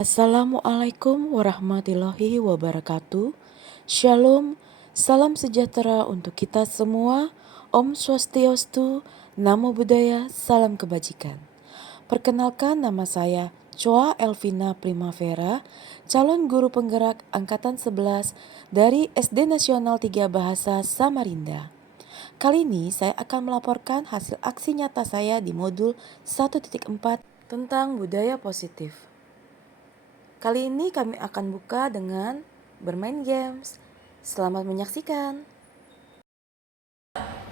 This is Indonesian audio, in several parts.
Assalamualaikum warahmatullahi wabarakatuh. Shalom, salam sejahtera untuk kita semua. Om Swastiastu, Namo Buddhaya, salam kebajikan. Perkenalkan, nama saya Choa Elvina Primavera, calon guru penggerak Angkatan 11 dari SD Nasional 3 Bahasa Samarinda. Kali ini saya akan melaporkan hasil aksi nyata saya di modul 1.4 tentang budaya positif. Kali ini kami akan buka dengan bermain games. Selamat menyaksikan.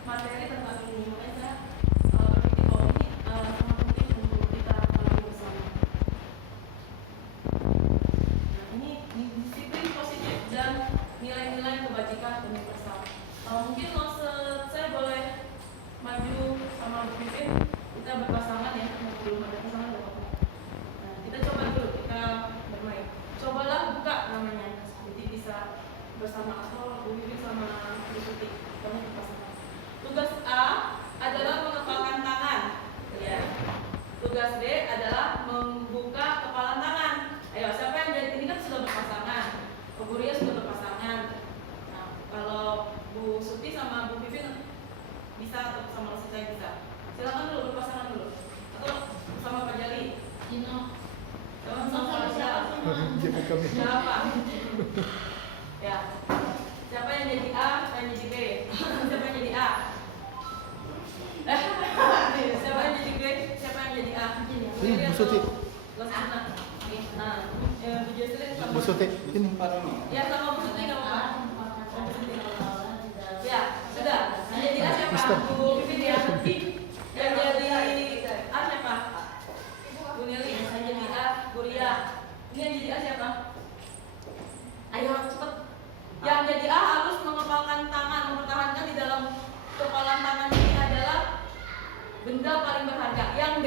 Materi tentang ini, makanya saya berpikir bahwa ini sangat penting untuk kita pelajari bersama. Nah, ini disiplin positif dan nilai-nilai kebajikan universal. Mungkin maksud saya boleh maju sama Bu Pipin, kita berpasangan ya, belum ada pasangan gak apa-apa. Nah, kita coba dulu, kita bermain. Cobalah buka namanya, jadi bisa bersama atau Bu Pipin sama Bu Suti, kamu berpasangan. Tugas A adalah mengepalkan tangan, ya. Tugas B adalah membuka kepalan tangan. Ayo, siapa yang jadi ini kan sudah berpasangan, Bu Ria sudah berpasangan. Nah, kalau Bu Suti sama Bu Pipin bisa atau sama saya bisa. Silakan dulu berpasangan dulu. Atau sama Pak Jali. Sama Pak siapa? Siapa? Ya. Siapa yang jadi A, siapa yang jadi B? Siapa yang jadi A? Siapa yang jadi B? Siapa yang jadi A? Bu Suti. Nah, Bu Jesslyn sama Bu Suti, ini. Ya, sama Bu Suti kamu Pak. Ya, sudah. Yang jadi A siapa? Bu Pipin ya. Yang jadi A siapa? Bu Nili. Yang jadi A, Bu Ria. Ini yang jadi A siapa? Ayo cepet. Yang jadi A harus mengepalkan tangan, mempertahankan di dalam kepalan tangan ini adalah benda paling berharga. Yang B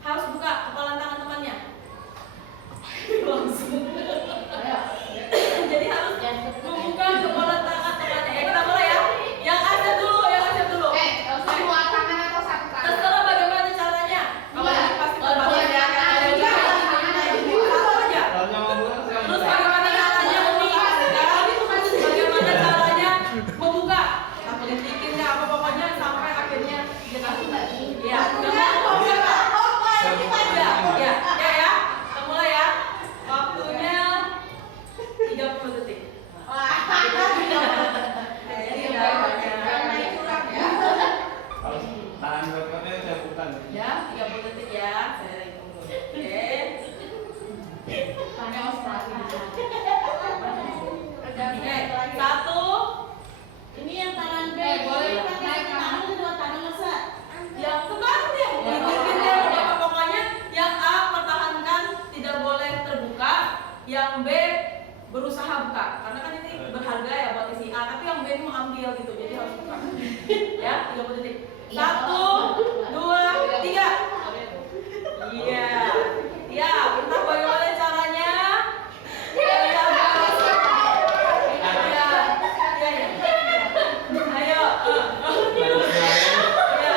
harus buka kepalan tangan temannya. Langsung. Jadi harus membuka kepalan tangan temannya. Ya, kita mulai ya. Yang A dulu, yang A dulu. Semua tangan atau satu tangan? Terserah bagaimana caranya. Kalau ini pasti berbahaya. Terus bagaimana caranya membuka? Bagaimana caranya membuka? Kita politikin ya, apa pokoknya sampai akhirnya kita ya. Ya. Kita mulai ya. Waktunya 30 detik. Jadi udah Tahan rekornya saya bukan. ya 30 detik ya. Saya hitung dulu. Oke. Tangan Australia. Satu. Ini yang tangan B. Boleh naik tangan itu dua tangan masa. Yang kemarin dia ikutin dia udah pokoknya yang A pertahankan tidak boleh terbuka, yang B berusaha buka karena kan ini berharga ya buat isi A, tapi yang B ini mau ambil gitu jadi harus buka. Ya 30 detik. 1, 2, 3. Iya. Ya, entah bagaimana caranya. Ya. Ayo. Ya.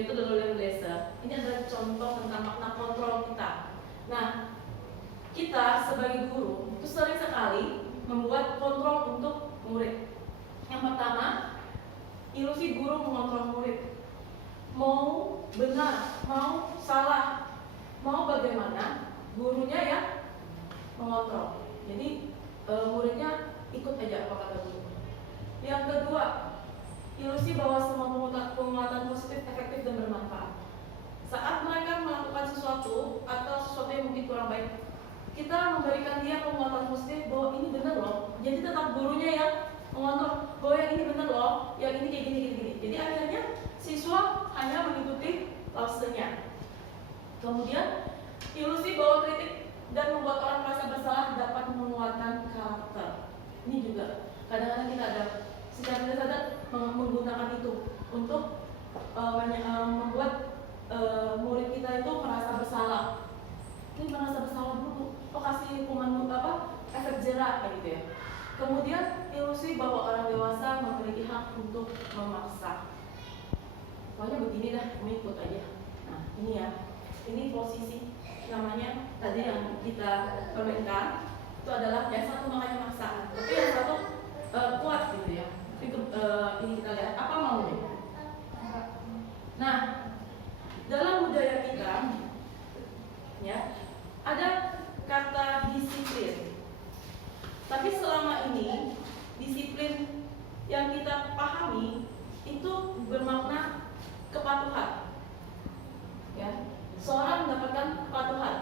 yaitu the Lowland Blazer. Ini adalah contoh tentang makna kontrol kita. Nah, kita sebagai guru itu sering sekali membuat kontrol untuk murid. Yang pertama, ilusi guru mengontrol murid. Mau benar, mau salah, mau bagaimana, gurunya yang mengontrol. Jadi muridnya ikut aja apa kata guru. Yang kedua, ilusi bahwa semua penguatan positif efektif dan bermanfaat. Saat mereka melakukan sesuatu atau sesuatu yang mungkin kurang baik, kita memberikan dia penguatan positif bahwa ini benar loh. Jadi tetap gurunya yang mengontrol bahwa yang ini benar loh, yang ini kayak gini. Jadi akhirnya siswa hanya mengikuti lausenya. Kemudian ilusi bahwa kritik dan membuat orang merasa bersalah dapat menguatkan karakter. Ini juga kadang-kadang kita ada secara tidak sadar menggunakan itu untuk membuat murid kita itu merasa bersalah. Ini merasa bersalah dulu, kasih hukuman efek jerak kayak gitu ya. Kemudian ilusi bahwa orang dewasa memiliki hak untuk memaksa. Pokoknya begini dah, ikut aja. Nah ini ya, ini posisi namanya tadi yang kita permainkan itu adalah yang satu makanya maksa, tapi yang satu kuat gitu ya. Itu ini kita lihat apa maunya. Nah dalam budaya kita ya ada kata disiplin. Tapi selama ini disiplin yang kita pahami itu bermakna kepatuhan. Ya, seorang mendapatkan kepatuhan.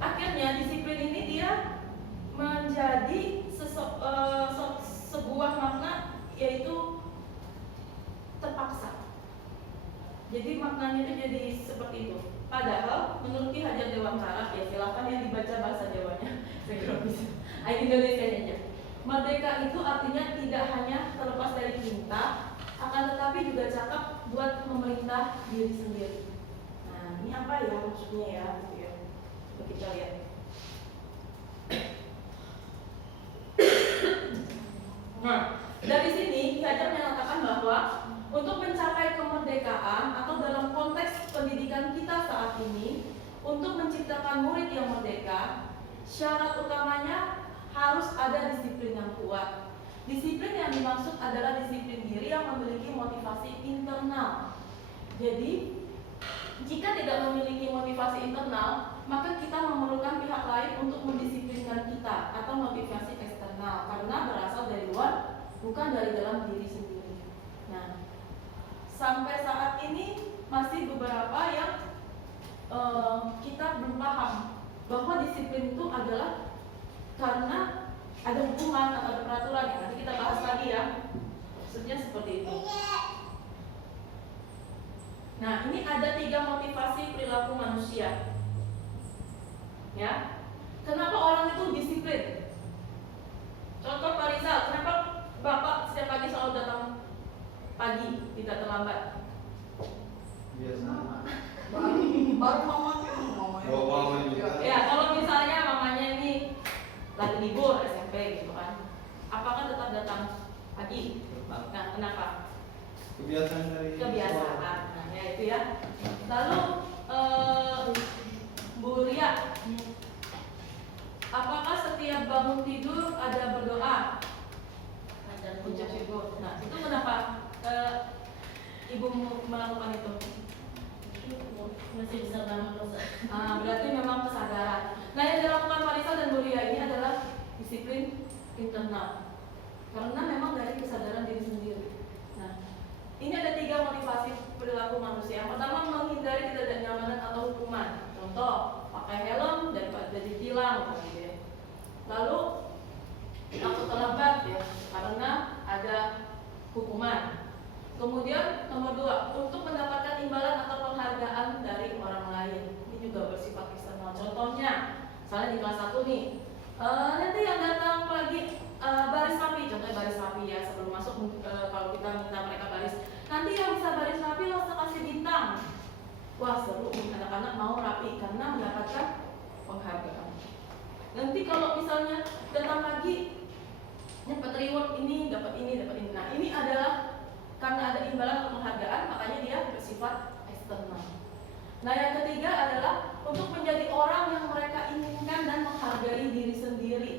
Akhirnya disiplin ini dia menjadi sebuah makna yaitu terpaksa. Jadi maknanya itu jadi seperti itu. Padahal menurut Ki Hajar Dewantara, ya silakan yang dibaca bahasa Jawanya, saya kira bisa. Indonesia aja. Merdeka itu artinya tidak hanya terlepas dari perintah, akan tetapi juga cakap buat memerintah diri sendiri. Nah ini apa ya maksudnya ya? Coba kita lihat. Nah dari sini Ki Hajar menyatakan bahwa untuk mencapai kemerdekaan atau dalam konteks pendidikan kita saat ini, untuk menciptakan murid yang merdeka, syarat utamanya harus ada disiplin yang kuat. Disiplin yang dimaksud adalah disiplin diri yang memiliki motivasi internal. Jadi, jika tidak memiliki motivasi internal, maka kita memerlukan pihak lain untuk mendisiplinkan kita atau motivasi eksternal karena berasal dari luar, bukan dari dalam diri sendiri. Nah, sampai saat ini masih beberapa yang kita belum paham bahwa disiplin itu adalah karena ada hukuman atau ada peraturan. Nanti kita bahas lagi ya. Maksudnya seperti itu. Nah, ini ada 3 motivasi perilaku manusia. Ya, kenapa orang itu disiplin? Contoh Pak Rizal, kenapa Bapak setiap pagi selalu datang pagi, tidak terlambat? Biasa. Baru mamanya juga. Ya, kalau misalnya mamanya ini lagi libur SMP gitu kan, apakah tetap datang pagi? Nah, kenapa? Kebiasaan dari Kebiasaan. Nah, ya itu ya. Lalu Bu Ria, apakah setiap bangun tidur ada berdoa? Dan ucap syukur. Nah, itu kenapa Ibu melakukan itu? Masih bisa bangun dosa. Berarti memang kesadaran. Nah, yang dilakukan Pak Rizal dan Bu Ria ini adalah disiplin internal. Karena memang dari kesadaran diri sendiri. Nah, ini ada 3 motivasi perilaku manusia. Yang pertama, menghindari ketidaknyamanan atau hukuman. Contoh, pakai helm daripada ditilang gitu ya. Lalu takut terlambat ya, karena ada hukuman. Kemudian nomor 2, untuk mendapatkan imbalan atau penghargaan dari orang lain. Ini juga bersifat eksternal. Contohnya, misalnya di kelas 1 nih, nanti yang datang lagi baris rapi, contohnya baris rapi ya, sebelum masuk kalau kita minta mereka baris, nanti yang bisa baris rapi langsung kasih bintang. Wah seru, anak-anak mau rapi karena mendapatkan penghargaan. Nanti kalau misalnya datang lagi dapat reward ini, dapat ini. Nah ini adalah karena ada imbalan atau penghargaan, makanya dia bersifat eksternal. Nah, yang ketiga adalah untuk menjadi orang yang mereka inginkan dan menghargai diri sendiri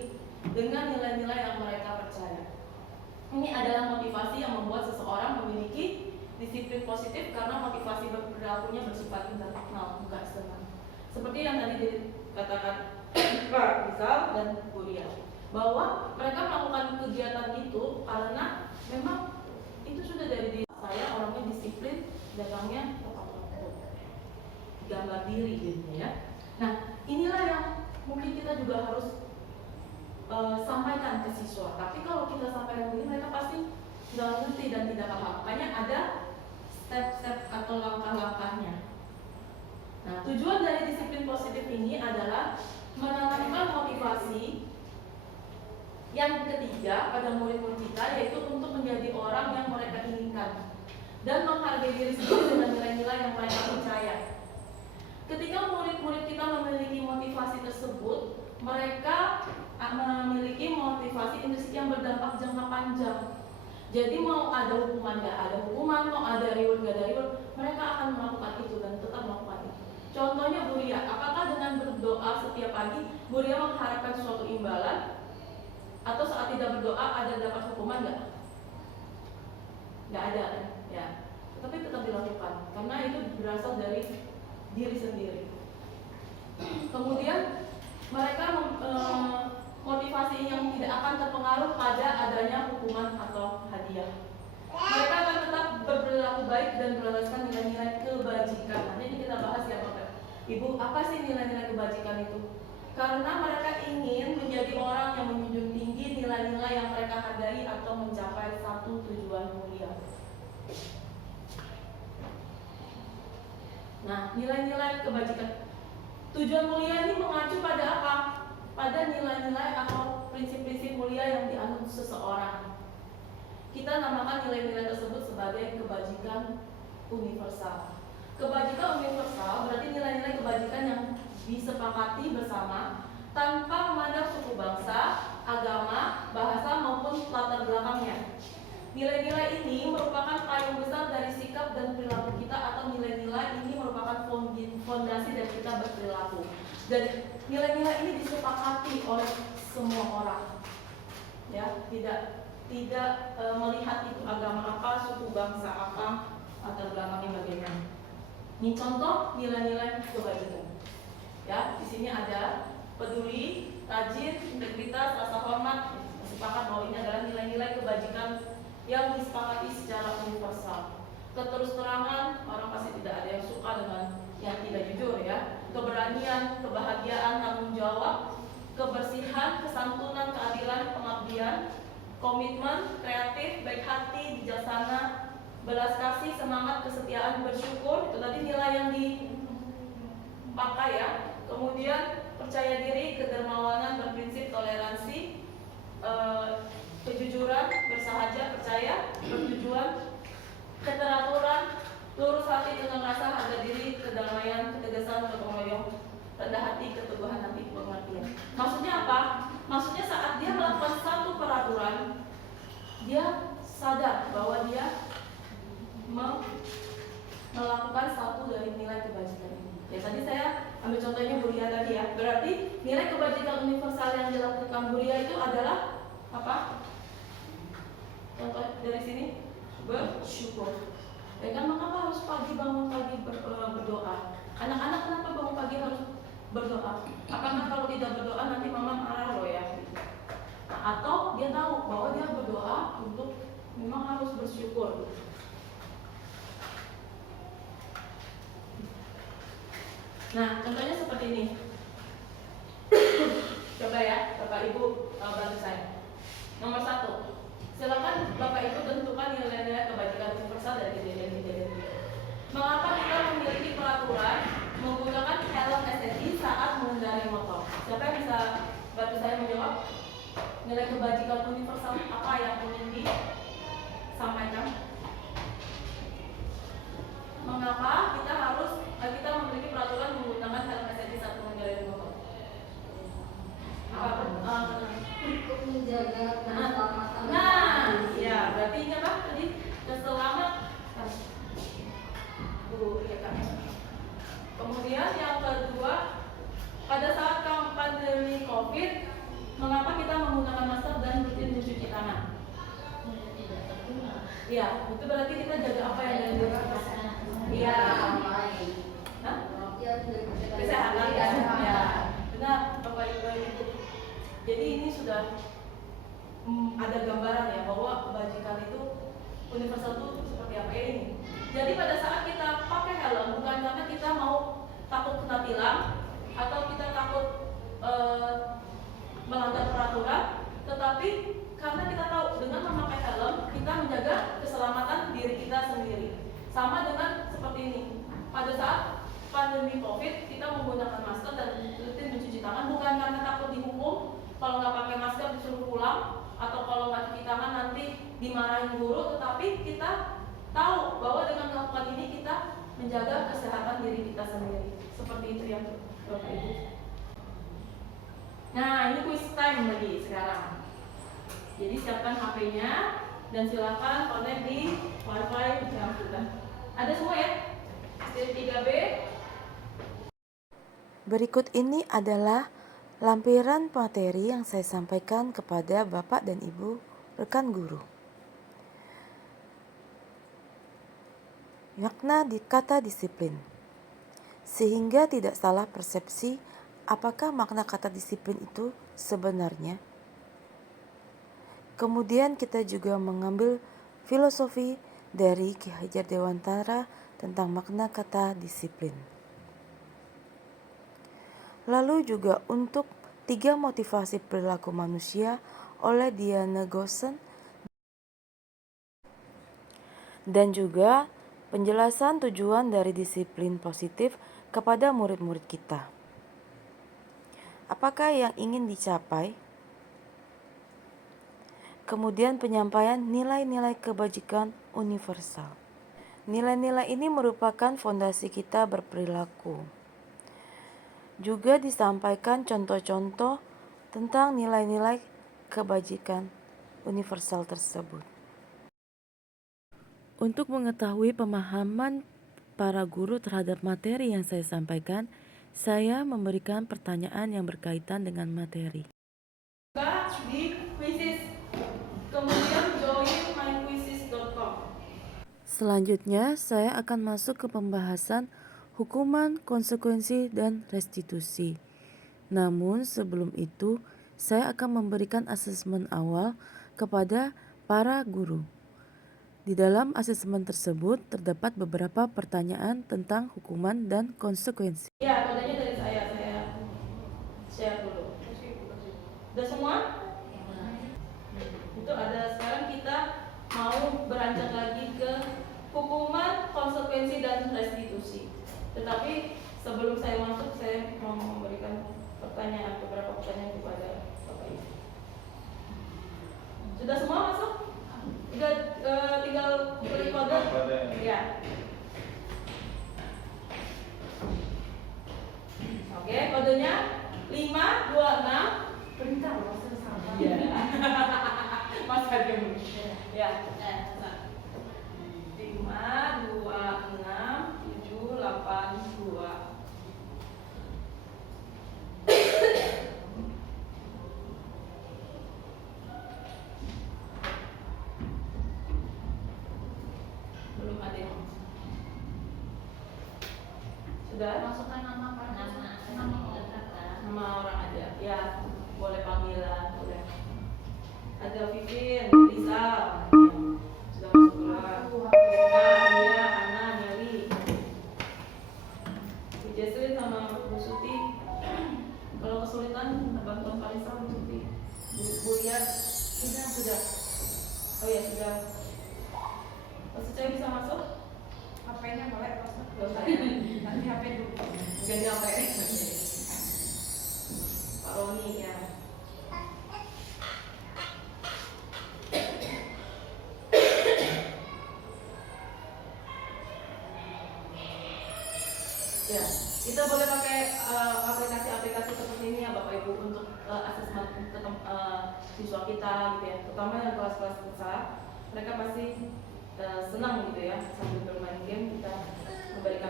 dengan nilai-nilai yang mereka percaya. Ini adalah motivasi yang membuat seseorang memiliki disiplin positif karena motivasi berperilakunya bersifat internal, bukan eksternal. Seperti yang tadi dikatakan Pak Rizal dan Bu Ria, bahwa mereka melakukan kegiatan itu karena memang itu sudah dari diri saya, orangnya disiplin dan orangnya tepat waktu, gambar diri gitu ya. Nah, inilah yang mungkin kita juga harus sampaikan ke siswa. Tapi kalau kita sampaikan begini, mereka pasti nggak ngerti dan tidak paham. Makanya ada step-step atau langkah-langkahnya. Nah, tujuan dari disiplin positif ini adalah menanamkan motivasi yang ketiga pada murid-murid kita, yaitu untuk menjadi orang yang mereka inginkan dan menghargai diri sendiri dengan nilai-nilai yang mereka percaya. Ketika murid-murid kita memiliki motivasi tersebut, mereka memiliki motivasi intrinsik yang berdampak jangka panjang. Jadi mau ada hukuman nggak ada hukuman, mau ada reward nggak ada reward, mereka akan melakukan itu dan tetap melakukan itu. Contohnya Bu Ria, apakah dengan berdoa setiap pagi Bu Ria mengharapkan suatu imbalan? Atau saat tidak berdoa ada dapat hukuman nggak? Nggak ada kan? Ya. Tetapi tetap dilakukan karena itu berasal dari diri sendiri. Kemudian mereka motivasi yang tidak akan terpengaruh pada adanya hukuman atau hadiah. Mereka akan tetap berperilaku baik dan berlandaskan nilai-nilai kebajikan. Nanti ini kita bahas ya Bapak Ibu, apa sih nilai-nilai kebajikan itu? Karena mereka ingin menjadi orang yang menjunjung tinggi nilai-nilai yang mereka hargai atau mencapai satu tujuan mulia. Nah, nilai-nilai kebajikan, tujuan mulia ini mengacu pada apa? Pada nilai-nilai atau prinsip-prinsip mulia yang dianut seseorang. Kita namakan nilai-nilai tersebut sebagai kebajikan universal. Kebajikan universal berarti nilai-nilai kebajikan yang disepakati bersama tanpa memandang suku bangsa, agama, bahasa maupun latar belakangnya. Nilai-nilai ini merupakan payung besar dari sikap dan perilaku kita, atau nilai-nilai ini merupakan fondasi dari kita berperilaku. Dan nilai-nilai ini disepakati oleh semua orang. Ya, tidak melihat itu agama apa, suku bangsa apa, latar belakangnya bagaimana. Ini contoh nilai-nilai kebajikan. Ya, di sini ada peduli, rajin, integritas, rasa hormat. Sepakat bahwa ini adalah nilai-nilai kebajikan yang disepakati secara universal. Keterus-terangan, orang pasti tidak ada yang suka dengan yang tidak jujur ya. Keberanian, kebahagiaan, tanggung jawab, kebersihan, kesantunan, keadilan, pengabdian, komitmen, kreatif, baik hati, bijaksana, belas kasih, semangat, kesetiaan, bersyukur. Itu tadi nilai yang dipakai ya. Kemudian percaya diri, kedermawanan, berprinsip, toleransi, kejujuran, bersahaja, percaya, bertujuan, keteraturan, lurus hati dengan rasa, harga diri, kedamaian, ketegasan, gotong royong, rendah hati, keteguhan hati, pengertian. Maksudnya apa? Maksudnya saat dia melakukan satu peraturan, dia sadar bahwa dia melakukan satu dari nilai kebajikan ini. Ya tadi saya ambil contohnya Bu Ria tadi ya. Berarti nilai kebajikan universal yang dilakukan Bu Ria itu adalah apa? Contoh dari sini, bersyukur. Ya kan, mengapa harus bangun pagi berdoa? Anak-anak kenapa bangun pagi harus berdoa? Apakah kalau tidak berdoa nanti mama marah loh ya? Nah, atau dia tahu bahwa dia berdoa untuk memang harus bersyukur. Nah, contohnya seperti ini. Coba ya, Bapak Ibu bantu saya. Nomor 1, silakan Bapak Ibu tentukan nilai-nilai kebajikan universal dari kejadian-kejadian ini. Mengapa kita memiliki peraturan menggunakan helm SNI saat mengendarai motor? Siapa yang bisa bantu saya menjawab? Nilai kebajikan universal apa yang ingin disampaikan? Mengapa kita memiliki peraturan menggunakan helm SNI saat mengendarai motor? Untuk menjaga keselamatan. Nah, ya berarti ini apa tadi? Keselamatan guru, ya kan? Kemudian yang kedua, pada saat pandemi COVID, mengapa kita menggunakan masker dan rutin mencuci tangan? Iya, itu berarti kita jaga apa yang dari diri kita? Iya. Hah? Kesehatan ya. Ya. Benar, Bapak Ibu. Jadi ini sudah ada gambaran ya bahwa kebajikan itu universal itu seperti apa ini. Jadi pada saat kita pakai helm bukan karena kita mau takut kena tilang atau kita takut melanggar peraturan, tetapi karena kita tahu dengan memakai helm kita menjaga keselamatan diri kita sendiri. Sama dengan seperti ini. Pada saat pandemi COVID kita menggunakan masker dan rutin mencuci tangan bukan karena takut dihukum. Kalau nggak pakai masker disuruh pulang, atau kalau nggak cuci tangan nanti dimarahin guru, tetapi kita tahu bahwa dengan melakukan ini kita menjaga kesehatan diri kita sendiri. Seperti itu ya Bapak Ibu. Nah, ini quiz time lagi sekarang. Jadi siapkan HP-nya dan silakan connect di wifi yang sudah ada semua ya. Step 3B. Berikut ini adalah lampiran materi yang saya sampaikan kepada Bapak dan Ibu rekan guru. Makna di kata disiplin. Sehingga tidak salah persepsi apakah makna kata disiplin itu sebenarnya. Kemudian kita juga mengambil filosofi dari Ki Hajar Dewantara tentang makna kata disiplin. Lalu juga untuk 3 motivasi perilaku manusia oleh Diana Gosson dan juga penjelasan tujuan dari disiplin positif kepada murid-murid kita. Apakah yang ingin dicapai? Kemudian penyampaian nilai-nilai kebajikan universal. Nilai-nilai ini merupakan fondasi kita berperilaku. Juga disampaikan contoh-contoh tentang nilai-nilai kebajikan universal tersebut. Untuk mengetahui pemahaman para guru terhadap materi yang saya sampaikan, saya memberikan pertanyaan yang berkaitan dengan materi. Di quizzes, kemudian join myquizzes.com. Selanjutnya, saya akan masuk ke pembahasan hukuman, konsekuensi, dan restitusi. Namun sebelum itu, saya akan memberikan asesmen awal kepada para guru. Di dalam asesmen tersebut terdapat beberapa pertanyaan tentang hukuman dan konsekuensi. Ya, kodenya dari saya share dulu. Udah semua? Itu ada. Sekarang kita mau beranjak lagi ke hukuman, konsekuensi, dan restitusi. Tetapi sebelum saya masuk, saya mau memberikan beberapa pertanyaan kepada Bapak Ibu. Sudah semua masuk? Tinggal klik kode? Ya. Oke, kodenya 526. Perintah loh, sama. Iya. Mas Hadim. Ya. 526 782. Belum ada yang sudah Masukkan nama nama orang aja ya, boleh panggilan, boleh. Ada Vivin, Rizal, sudah masuk duluan. Iya, Ana, Nelly, Bu Jesslyn sama Bu Suti. Kalau kesulitan bantuan Parisa, Bu Suti. Bu Ria sudah. Oh ya sudah. Maksud saya bisa masuk? HP-nya boleh masuk. Gak usah ya. Nanti HP dulu. Ganti apa ya? Pak Roni ya. Ya, kita boleh pakai aplikasi-aplikasi seperti ini ya Bapak Ibu untuk asesmen siswa kita gitu ya. Terutama yang kelas-kelas besar, mereka pasti senang gitu ya sambil bermain game kita memberikan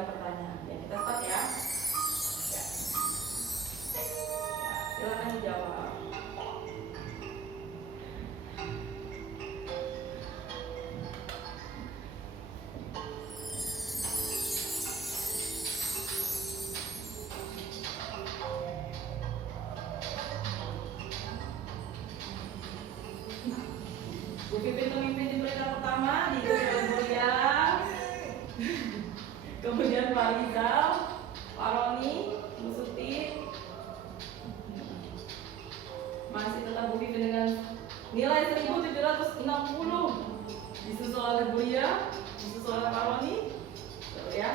dari Pak Rizal, Pak Roni, Bu Suti, masih tetap Bu Vivi dengan nilai 1760, disusul oleh Bu Lia, disusul oleh Pak Roni, tuh ya.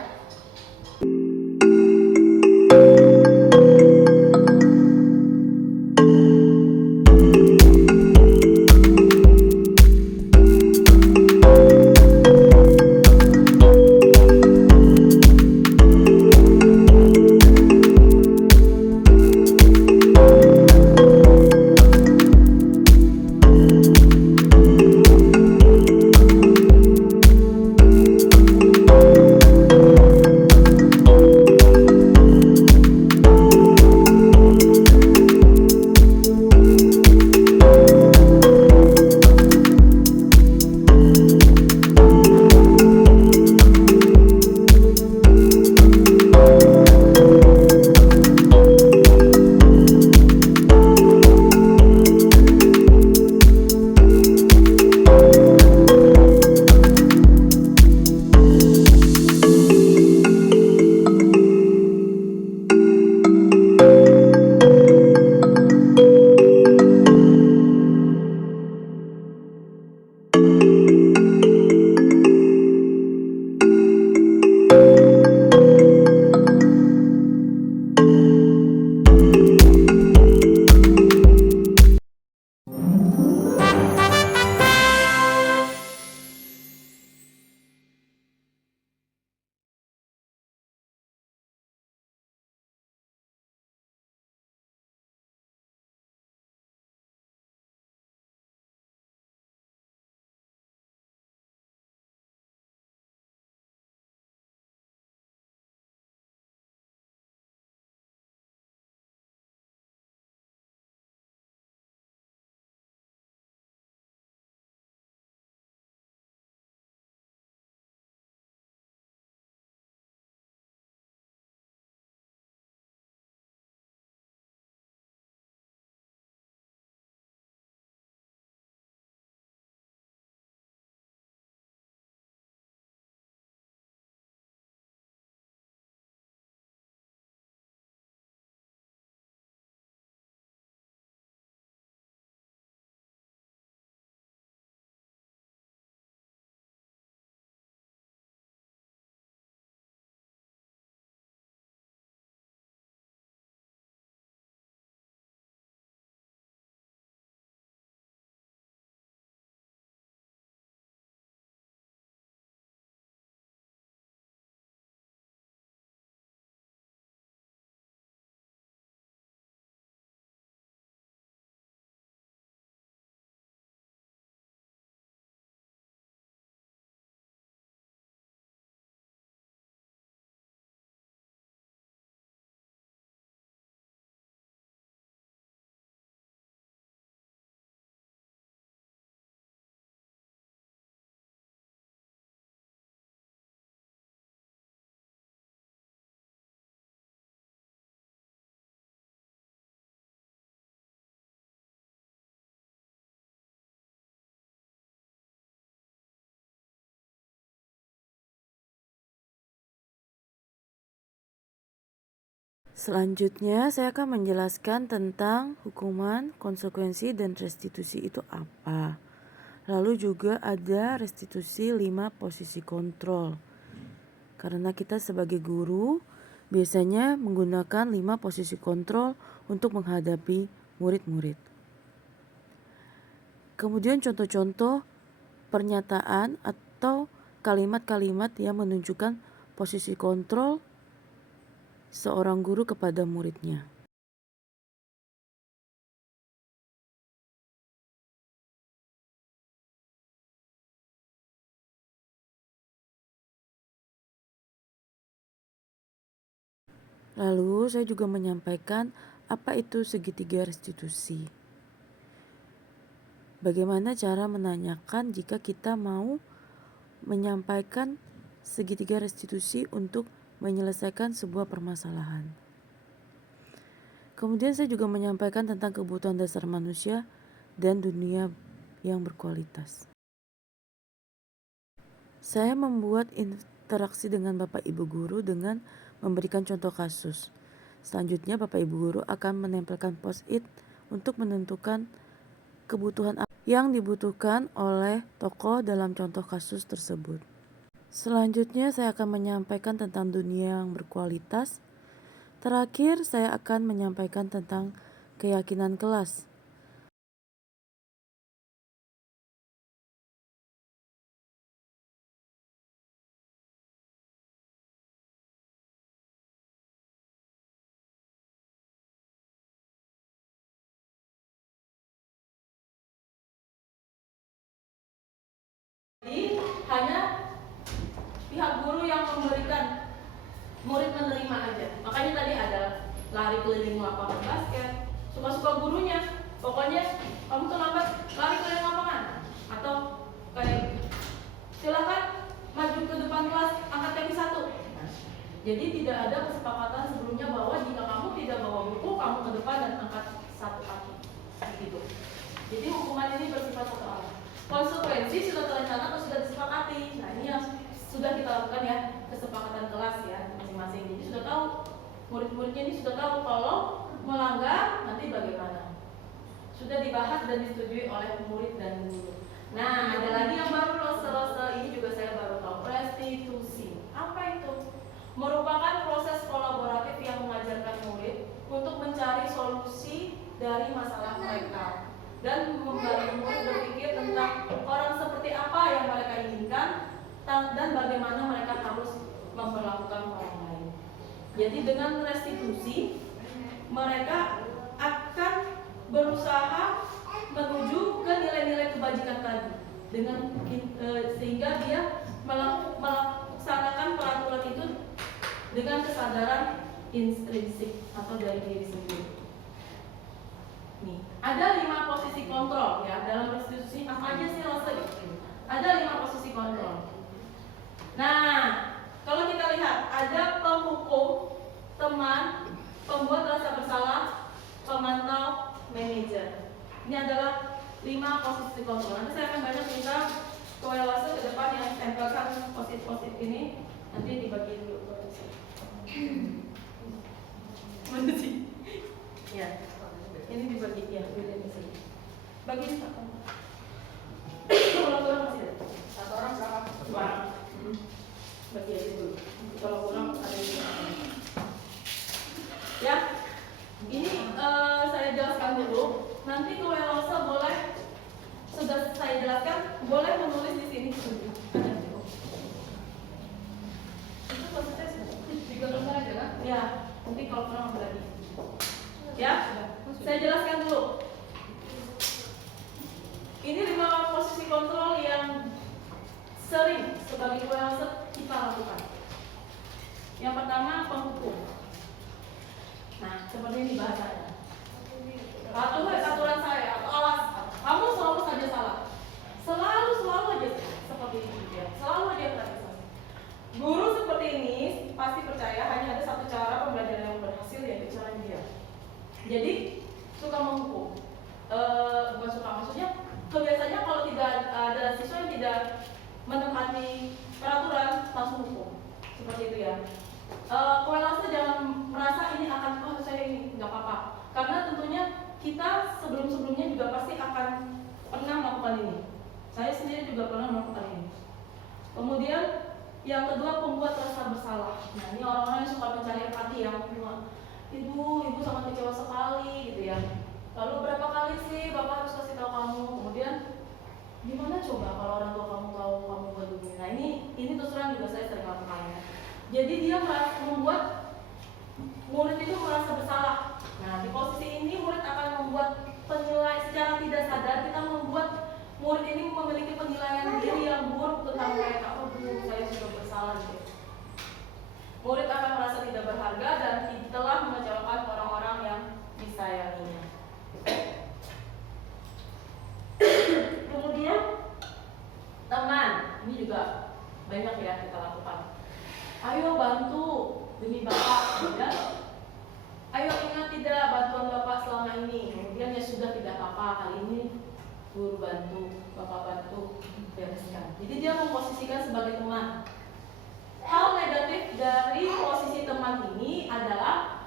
Selanjutnya, saya akan menjelaskan tentang hukuman, konsekuensi, dan restitusi itu apa. Lalu juga ada restitusi 5 posisi kontrol. Karena kita sebagai guru biasanya menggunakan 5 posisi kontrol untuk menghadapi murid-murid. Kemudian contoh-contoh pernyataan atau kalimat-kalimat yang menunjukkan posisi kontrol seorang guru kepada muridnya. Lalu saya juga menyampaikan apa itu segitiga restitusi. Bagaimana cara menanyakan jika kita mau menyampaikan segitiga restitusi untuk menyelesaikan sebuah permasalahan. Kemudian saya juga menyampaikan tentang kebutuhan dasar manusia dan dunia yang berkualitas. Saya membuat berinteraksi dengan Bapak Ibu Guru dengan memberikan contoh kasus. Selanjutnya Bapak Ibu Guru akan menempelkan post-it untuk menentukan kebutuhan yang dibutuhkan oleh tokoh dalam contoh kasus tersebut. Selanjutnya saya akan menyampaikan tentang dunia yang berkualitas. Terakhir saya akan menyampaikan tentang keyakinan kelas. Jadi hanya pihak guru yang memberikan, murid menerima aja. Makanya tadi ada lari keliling lapangan basket, suka-suka gurunya. Pokoknya kamu terlambat, lari keliling lapangan. Atau kayak silakan maju ke depan kelas, angkat kaki 1. Jadi tidak ada kesepakatan sebelumnya bahwa jika kamu tidak bawa buku, kamu ke depan dan angkat 1 kaki. Gitu. Jadi hukuman ini bersifat satu arah. Konsekuensi sudah terencana atau sudah disepakati. Nah, ini yang sudah kita lakukan ya, kesepakatan kelas ya masing-masing. Jadi sudah tahu, murid-muridnya ini sudah tahu kalau melanggar nanti bagaimana. Sudah dibahas dan disetujui oleh murid dan guru. Nah, ada lagi yang baru rose-rose ini juga saya baru tahu, restitusi. Apa itu? Merupakan proses kolaboratif yang mengajarkan murid untuk mencari solusi dari masalah mereka dan membantu murid berpikir tentang orang seperti apa yang mereka inginkan dan bagaimana mereka harus memperlakukan orang lain. Jadi dengan restitusi mereka akan berusaha menuju ke nilai-nilai kebajikan tadi dengan sehingga dia melaksanakan peraturan itu dengan kesadaran intrinsik atau dari diri sendiri. Nih, ada 5 posisi kontrol ya dalam restitusi. Apa aja sih rasanya? Ada 5 posisi kontrol. Nah, kalau kita lihat ada penghukum, teman, pembuat rasa bersalah, pemantau, manajer. Ini adalah 5 posisi kontrol. Nanti saya akan banyak minta koelase ke depan yang tempelkan posit-posit ini. Nanti dibagi dulu. Mana sih? Ya. Ini dibagi ya, di sini. Bagi satu. Kalau kurang masih ada. Satu orang berapa? 2 orang. Bagi aja dulu. Kalau kurang ada juga. Ya. Ini saya jelaskan dulu. Nanti koelase boleh sudah saya jelaskan, boleh menulis di sini. Itu prosesnya sudah. Digambarkan aja kan? Ya. Nanti kalau kurang lagi. Ya. Saya jelaskan dulu. Ini 5 posisi kontrol yang sering sebagai koelase kita lakukan. Yang pertama, penghukum. Nah, seperti ini bahasanya. Aturan saya atau awas, kamu selalu saja salah. Selalu aja seperti ini ya. Selalu aja salah. Guru seperti ini pasti percaya hanya ada satu cara pembelajaran yang berhasil, yaitu cara dia. Jadi suka menghukum, bukan suka, maksudnya kebiasaannya kalau tidak ada siswa yang tidak menepati peraturan langsung hukum, seperti itu ya. Koelase jangan merasa ini akan, oh saya ini nggak apa-apa, karena tentunya kita sebelum-sebelumnya juga pasti akan pernah melakukan ini. Saya sendiri juga pernah melakukan ini. Kemudian yang kedua, pembuat rasa bersalah. Nah, ini orang-orang yang suka mencari empati yang ibu sangat kecewa sekali gitu ya. Lalu berapa kali sih bapak harus kasih tahu kamu? Kemudian gimana coba kalau orang tua kamu tahu kamu begini? Nah, ini terus terang juga saya sering lakukan ya. Jadi dia membuat murid itu merasa bersalah. Nah, di posisi ini murid akan membuat penilaian secara tidak sadar. Kita membuat murid ini memiliki penilaian diri yang buruk tentang mereka. Oh, saya sudah bersalah gitu. Murid akan merasa tidak berharga dan telah mengecewakan orang-orang yang disayanginya. Kemudian teman, ini juga banyak ya kita lakukan. Ayo bantu demi bapak, ya. Ayo ingat tidak bantuan bapak selama ini. Kemudian ya sudah, tidak apa-apa, kali ini guru bantu, bapak bantu bereskan. Jadi dia memposisikan sebagai teman.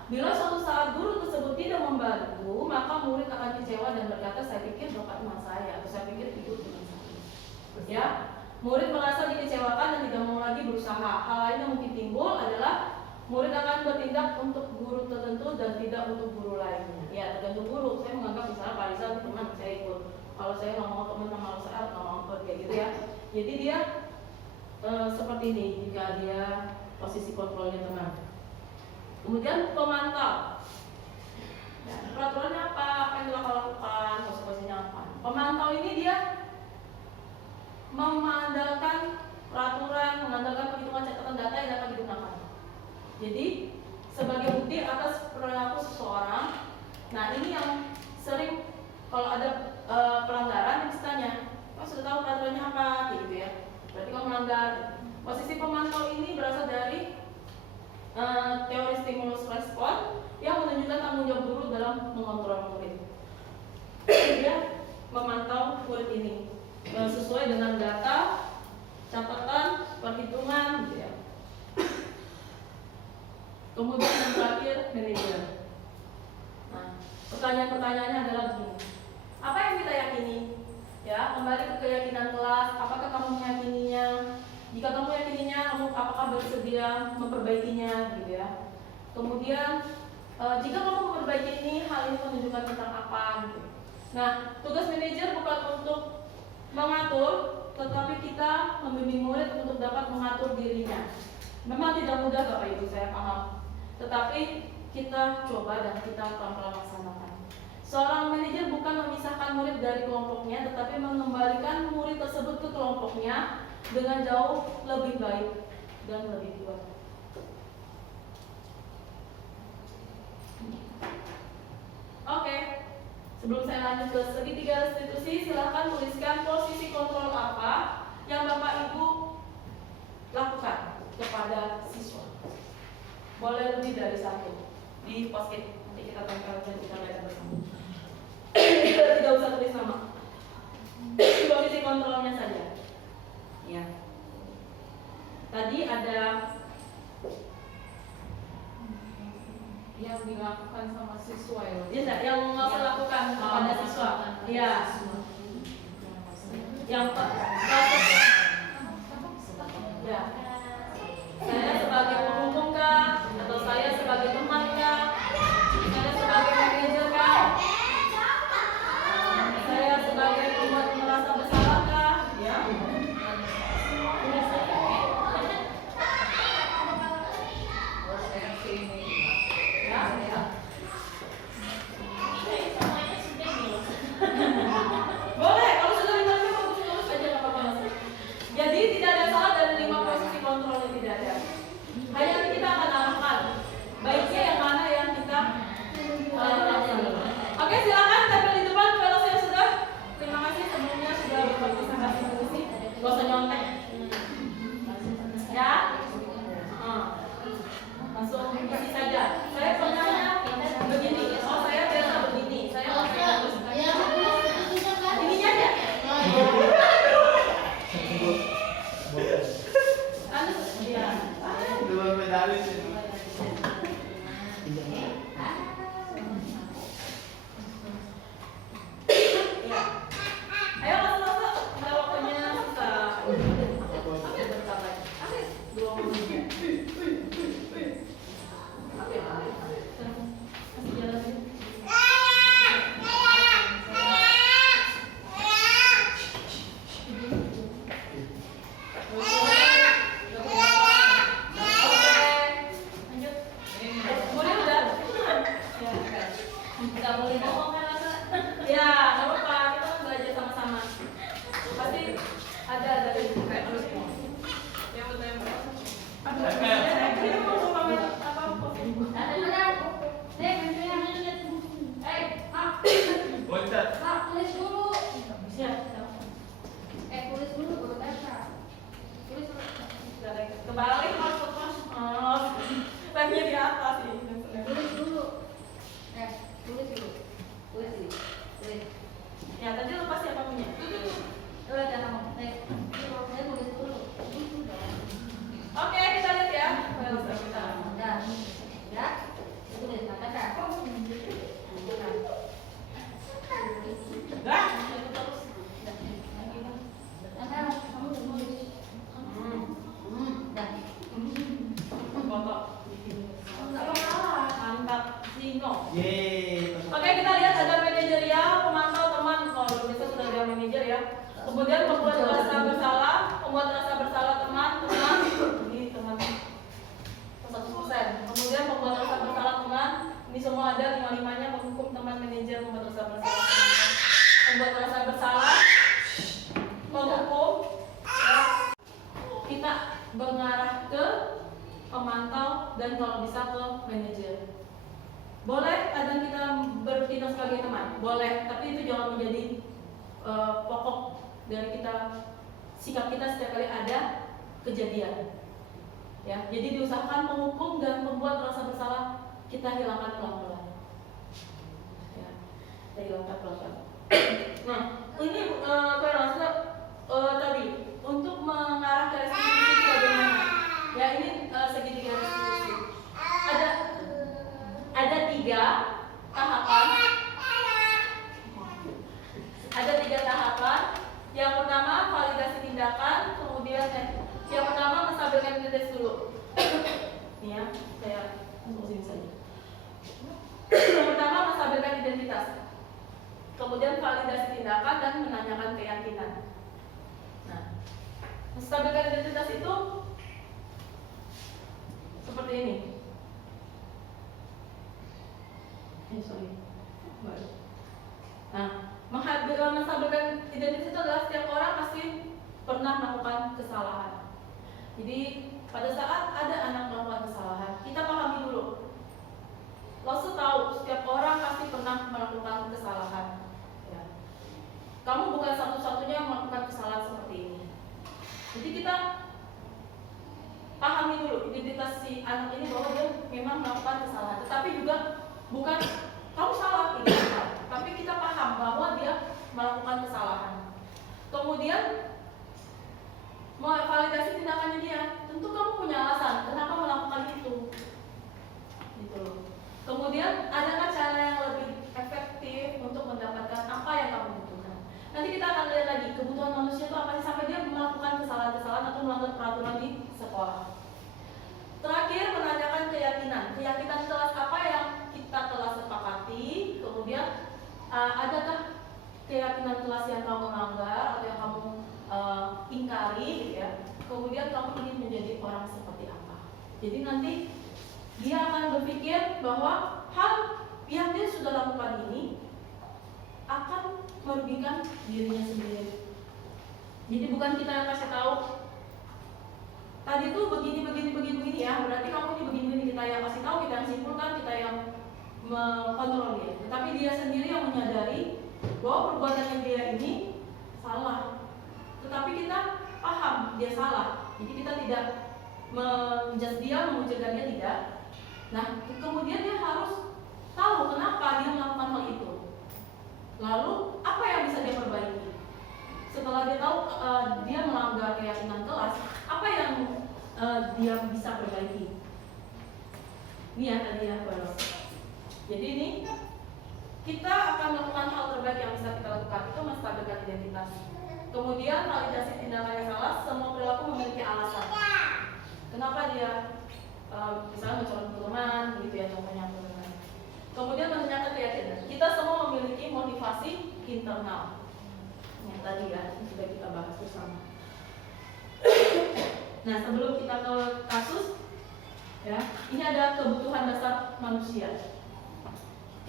bila suatu saat guru tersebut tidak membantu, maka murid akan kecewa dan berkata, saya pikir Bapak teman saya, atau saya pikir Ibu teman saya. Ya, murid merasa dikecewakan dan tidak mau lagi berusaha. Hal lain yang mungkin timbul adalah murid akan bertindak untuk guru tertentu dan tidak untuk guru lainnya. Ya, tergantung guru. Saya menganggap misalnya Pak Rizal itu teman, saya ikut. Kalau saya nggak mau teman sama saya nggak mau ikut kayak gitu ya. Jadi dia seperti ini jika dia posisi kontrolnya teman. Kemudian pemantau. Ya, peraturannya apa yang telah lakukan, konsekuensinya apa. Pemantau ini dia mengandalkan peraturan, mengandalkan penghitungan catatan data yang dapat digunakan. Jadi sebagai bukti atas perilaku seseorang. Nah ini yang sering kalau ada pelanggaran yang ditanya, kau sudah tahu peraturannya apa, gitu ya. Berarti kau melanggar. Posisi pemantau ini berasal dari teori stimulus respon yang menunjukkan tanggung jawab guru dalam mengontrol murid. Dia memantau murid ini sesuai dengan data, catatan, perhitungan, gitu ya. Kemudian yang terakhir manajer. Nah, pertanyaan-pertanyaannya adalah begini: apa yang kita yakini? Ya, kembali ke keyakinan kelas. Apakah kamu meyakininya? Jika kamu yakininya, kamu apakah bersedia memperbaikinya, gitu ya. Kemudian, jika kamu memperbaiki ini, hal ini menunjukkan tentang apa, gitu. Nah, tugas manajer bukan untuk mengatur, tetapi kita membimbing murid untuk dapat mengatur dirinya. Memang tidak mudah Bapak Ibu, saya paham. Tetapi kita coba dan kita pelan-pelan laksanakan. Seorang manajer bukan memisahkan murid dari kelompoknya, tetapi mengembalikan murid tersebut ke kelompoknya dengan jauh lebih baik dan lebih kuat. Oke, sebelum saya lanjut ke segitiga restitusi, silakan tuliskan posisi kontrol apa yang Bapak Ibu lakukan kepada siswa. Boleh lebih dari satu di post-it, nanti kita tempel dan kita baca bersama. Kita tidak usah tulis nama, posisi kontrolnya saja. Ya. Tadi ada Yang dilakukan sama siswa ya. ya, yang mau saya lakukan kepada siswa. Iya. Yang ya. Saya sebagai penghukum kah? Atau saya sebagai teman kah? Saya sebagai manajer kah? Saya sebagai pembuat merasa bersalah kah? Ya. Ya, ya. Boleh, kalau sudah 5 bagus terus aja nggak apa-apa. Jadi tidak ada salah dari 5 posisi kontrolnya, tidak ada. Hanya nanti kita akan arahkan baiknya yang mana yang kita lakukan. Oke, silakan tempel di depan kalau saya sudah. Terima kasih sebelumnya sudah berpartisipasi di sini. Gak usah nyontek. Ya. Langsung isi saja. Saya pernahnya begini. Oh, saya biasa begini. Saya terus. Ininya aja. Ya. Dua medali sih. Ya. Ayo masuk. Nah, waktunya kita. Oke, bentar lagi. Oke, 2 menit. Oke. Kasih jalan dulu. Nggak boleh ngomong kan Rasa? Ya, nggak apa-apa, kita kan belajar sama-sama. Pasti ada dari kayak harus ngomong. Ya betul ya. Kita mau pamer apa? Bocah. Tulis dulu. Siap. Tulis dulu baru baca. Tulis dulu. Kebalik mas. Lagi di atas ini. Tulis dulu. Tulis dulu. Tulis ini. Tulis. Ya tadi lepas siapa punya? Udah kamu. Saya tulis dulu. Oke, kita lihat ya. Kita. Ya. Ya. Tulis. Dino. Yeay. Oke, kita lihat ada manajerial, pemantau teman. Kalau bisa sudah ada manajer ya. Kemudian membuat rasa bersalah, teman. Ini teman 100%. Kemudian membuat rasa bersalah teman. Ini semua ada 5-5-nya, menghukum teman, manajer, membuat rasa bersalah teman. Membuat rasa bersalah, menghukum. Ya. Kita mengarah ke pemantau dan kalau bisa ke manajer. Boleh kadang kita bertindak sebagai teman, boleh, tapi itu jangan menjadi pokok dari kita, sikap kita setiap kali ada kejadian. Ya, jadi diusahakan menghukum dan membuat rasa bersalah kita hilangkan pelan-pelan. Ya, kita hilangkan pelan-pelan. Nah, ini tadi untuk mengarah ke restitusi itu bagaimana? Ya, ini segitiga restitusi. Ada 3 tahapan. Ada 3 tahapan. Yang pertama validasi tindakan, kemudian yang pertama menstabilkan identitas dulu. Nih ya, saya sini saja. Yang pertama menstabilkan identitas. Kemudian validasi tindakan dan menanyakan keyakinan. Nah, menstabilkan identitas itu seperti ini. Nah, menstabilkan identitas itu adalah setiap orang pasti pernah melakukan kesalahan. Jadi pada saat ada anak melakukan kesalahan, kita pahami dulu. Lalu tahu setiap orang pasti pernah melakukan kesalahan. Ya. Kamu bukan satu-satunya yang melakukan kesalahan seperti ini. Jadi kita pahami dulu identitas si anak ini bahwa dia memang melakukan kesalahan. Tetapi juga bukan kamu salah, tidak salah. Tapi kita paham bahwa dia melakukan kesalahan. Kemudian validasi tindakannya dia. Tentu kamu punya alasan kenapa melakukan itu. Gitu loh. Kemudian adakah cara yang lebih efektif untuk mendapatkan apa yang kamu butuhkan? Nanti kita akan lihat lagi kebutuhan manusia itu apa sih sampai dia melakukan kesalahan-kesalahan atau melanggar peraturan di sekolah. Terakhir menanyakan keyakinan. Keyakinan kelas apa yang kita telah sepakati. Kemudian adakah keyakinan kelas yang kamu melanggar atau yang kamu ingkari, gitu ya. Kemudian kamu ingin menjadi orang seperti apa. Jadi nanti dia akan berpikir bahwa hal yang dia sudah lakukan ini akan merugikan dirinya sendiri. Jadi bukan kita yang kasih tahu tadi tuh begini ya, berarti kamu ini begini, kita yang kasih tahu, kita yang simpulkan, kita yang mengkontrol dia. Tetapi dia sendiri yang menyadari bahwa perbuatannya dia ini salah. Tetapi kita paham dia salah. Jadi kita tidak menjudge dia, mengucilkan dia, tidak. Nah, kemudian dia harus tahu kenapa dia melakukan hal itu. Lalu apa yang bisa dia perbaiki? Setelah dia tahu dia melanggar keyakinan kelas, apa yang dia bisa perbaiki? Ini ya tadi ya, Baros. Jadi ini kita akan melakukan hal terbaik yang bisa kita lakukan, itu menstabilkan identitas. Kemudian validasi tindakan yang salah, semua perilaku memiliki alasan. Kenapa dia misalnya mencolok teman, gitu ya contohnya teman. Kemudian menanyakan keyakinan. Kita semua memiliki motivasi internal. Yang tadi ya, sudah kita bahas bersama. Nah, sebelum kita ke kasus, ya, ini ada kebutuhan dasar manusia.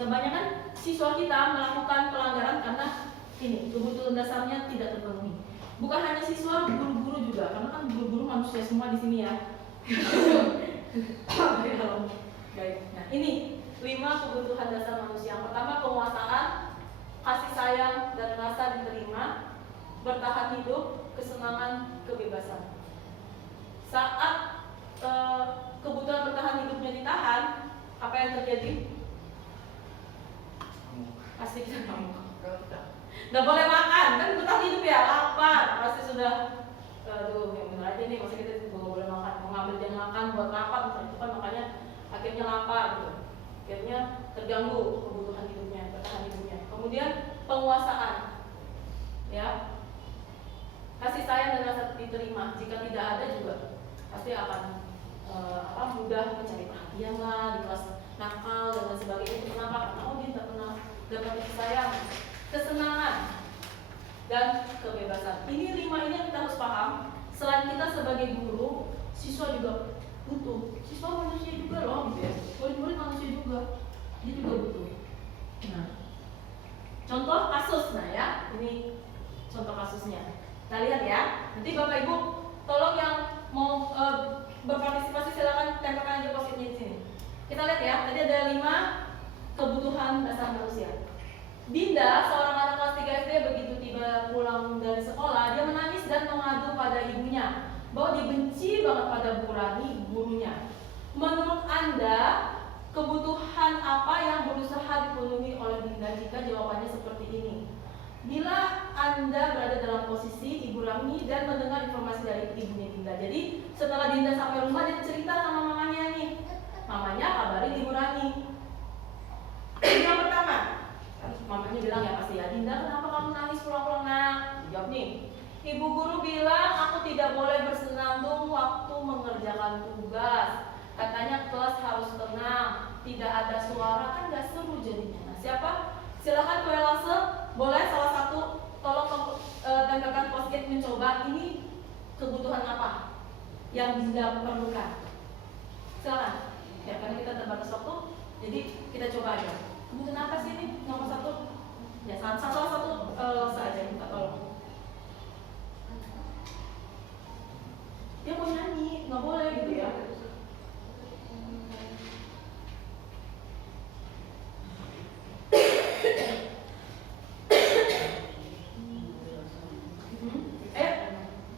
Kebanyakan siswa kita melakukan pelanggaran karena ini kebutuhan dasarnya tidak terpenuhi. Bukan hanya siswa, guru-guru juga, karena kan guru-guru manusia semua di sini ya. Nah, ini 5 kebutuhan dasar manusia. Yang pertama penguasaan, kasih sayang dan rasa diterima, bertahan hidup, kesenangan, kebebasan. Saat kebutuhan bertahan hidupnya ditahan, apa yang terjadi? Pasti kita nggak boleh makan, kan bertahan hidup ya, lapar, pasti sudah yang benar aja nih, masa kita nggak boleh makan, mau ngambil jam makan buat rapat, misalnya itu kan makanya akhirnya lapar, gitu. Akhirnya terganggu kebutuhan hidupnya, bertahan hidupnya. Kemudian penguasaan, ya, kasih sayang dan rasa diterima. Jika tidak ada juga pasti akan mudah mencari perhatian lah di kelas nakal dan lain sebagainya. Itu kenapa? Karena oh dia tak pernah dapat kasih sayang, kesenangan, dan kebebasan. Ini 5 ini yang kita harus paham. Selain kita sebagai guru, siswa juga butuh. Siswa manusia juga loh, gitu ya. Murid-murid manusia juga, dia juga butuh. Nah, contoh kasus, nah ya, ini contoh kasusnya. Kita lihat ya. Nanti Bapak Ibu tolong yang mau berpartisipasi silakan tempelkan aja post-it-nya di sini. Kita lihat ya. Tadi ada 5 kebutuhan dasar manusia. Dinda, seorang anak kelas 3 SD, begitu tiba pulang dari sekolah, dia menangis dan mengadu pada ibunya bahwa dibenci banget pada Bu Rani, gurunya. Menurut Anda, kebutuhan apa yang berusaha dipenuhi oleh Dinda jika jawabannya seperti ini? Bila Anda berada dalam posisi Ibu Rani dan mendengar informasi dari ibunya Dinda. Jadi setelah Dinda sampai rumah, dia cerita sama mamanya nih. Mamanya kabarin Ibu Rani. Yang pertama, mamanya bilang ya pasti ya, Dinda kenapa kamu nangis pulang-pulang nak? Jawab nih, ibu guru bilang aku tidak boleh bersenandung waktu mengerjakan tugas. Katanya kelas harus tenang, tidak ada suara, kan gak seru jadinya. Nah, siapa? Silahkan Kuelase, boleh salah satu tolong tempelkan post-it mencoba ini kebutuhan apa yang Dinda perlukan. Silakan. Ya, karena kita terbatas waktu, jadi kita coba aja. Kebutuhan apa sih ini? Nomor 1. Ya, salah satu saja minta tolong. Dia mau nyanyi, nggak boleh gitu ya.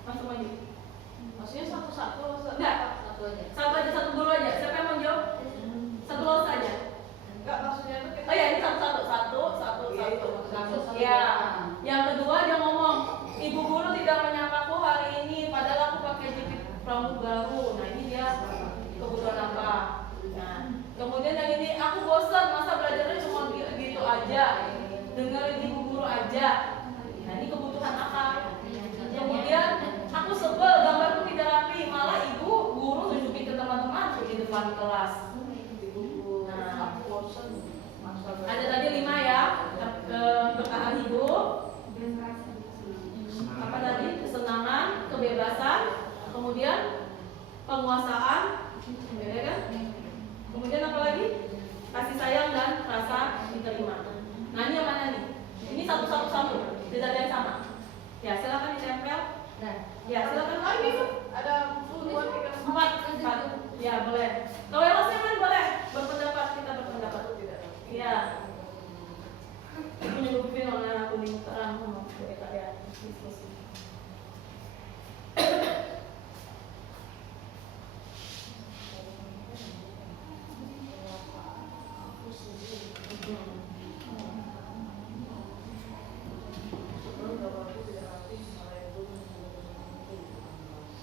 Langsung aja. Maksudnya satu-satu? Enggak. Satu aja, satu dulu aja. Siapa yang mau jawab? Satu los aja. Enggak, maksudnya itu kita... Oh ya, ini satu. Ya. Yang kedua dia ngomong, ibu guru tidak menyapaku hari ini, padahal aku pakai jepit pramugari. Nah, ini dia kebutuhan apa? Nah, kemudian yang ini, aku bosan, masa belajarnya cuma gitu aja, dengerin ibu guru aja. Nah, ini kebutuhan apa? Kemudian aku sebel, gambarku tidak rapi, malah ibu guru nunjukin ke teman-teman di depan kelas. Nah, ada tadi 5 ya, bertahan hidup, apa tadi? Kesenangan, kebebasan, kemudian penguasaan, ya kan? Kemudian apa lagi? Kasih sayang dan rasa diterima. Nah, ini yang mana nih? Ini satu, tidak ada yang sama. Ya, silakan ditempel. Nah, ya silakan. Oh, ini ada 4. Ya, boleh. Kalau yang lain boleh berpendapat, kita berpendapat. Iya. Menyebutkan warna kuning terang sama mereka ya diskusi.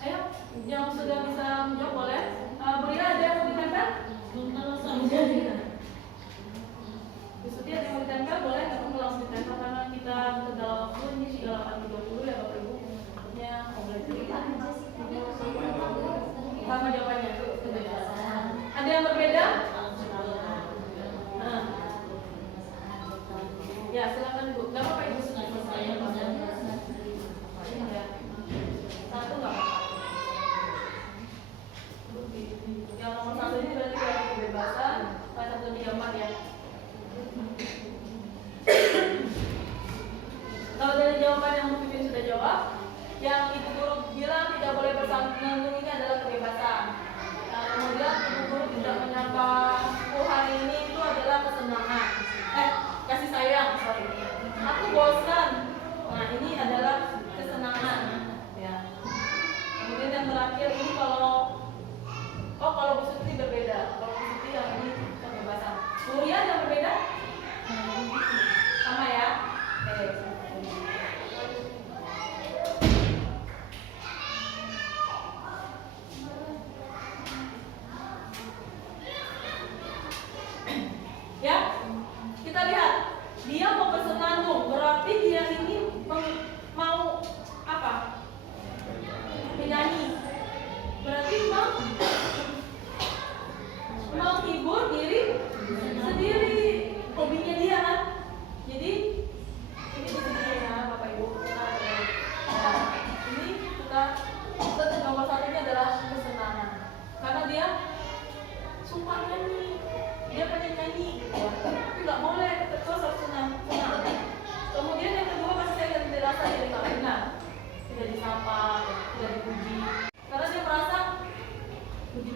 Ayo, yang sudah bisa menjawab boleh. Beri ada yang mau ditempel? Seperti ada yang mau ditempel boleh, tapi langsung ditempel karena kita sudah waktu ini sudah 8.30 ya Bapak Ibu. Maksudnya boleh cerita. Sama jawabannya. Ada yang berbeda? Nah. Ya silakan Ibu. Gak apa-apa Ibu sudah selesai. Ya. Satu nggak apa-apa. Yang nomor 1 ini berarti ada kebebasan. Pas 1, 3, 4 ya. Kalau dari jawaban yang Bu Pipin sudah jawab, yang ibu guru bilang tidak boleh bersandung ini adalah kebebasan. Nah, kemudian ibu guru tidak menyapa